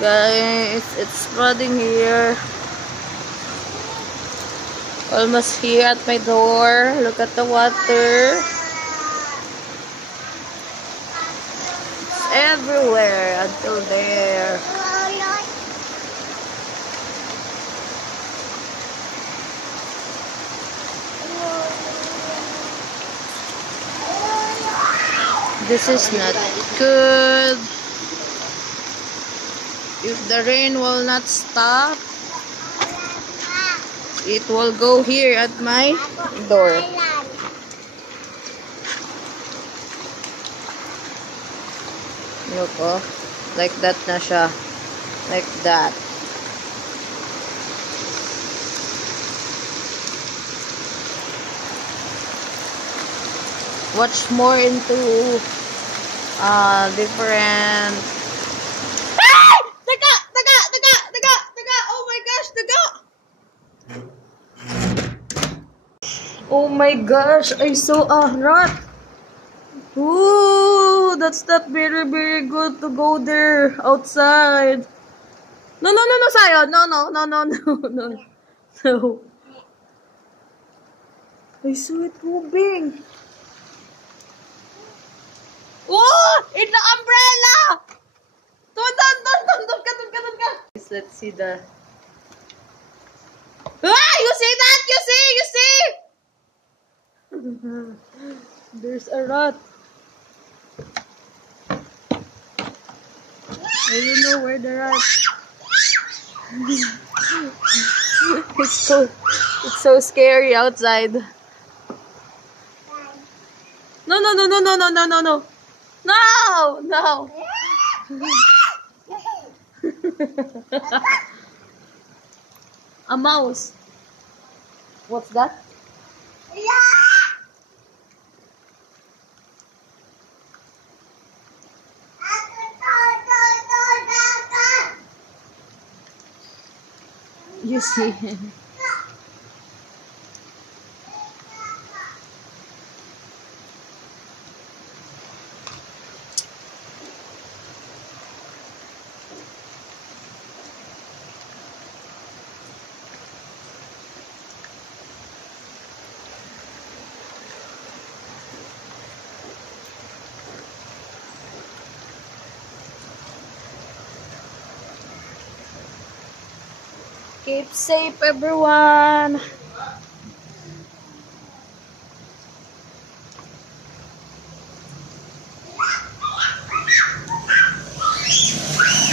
Guys, it's flooding here. Almost here at my door. Look at the water. It's everywhere until there. This is not good. If the rain will not stop, it will go here at my door. Look, oh. Like that na siya. Like that. Watch more into different. Ah! Daga! Daga! Daga! Daga! Daga! Oh my gosh! Daga! Oh my gosh! I saw a rat! Ooh! That's not very, very good to go there outside. No, no, no, no, Sayo! No, no, no, no, no, no. No. I saw it moving. Oh! In the umbrella! Doon ka. Let's see the... Ah! You see that? You see? There's a rat. I don't know where the rat... It's so scary outside. No, no, no, no, no, no, no, no, no. No! No! A mouse. What's that? You see. Keep safe, everyone.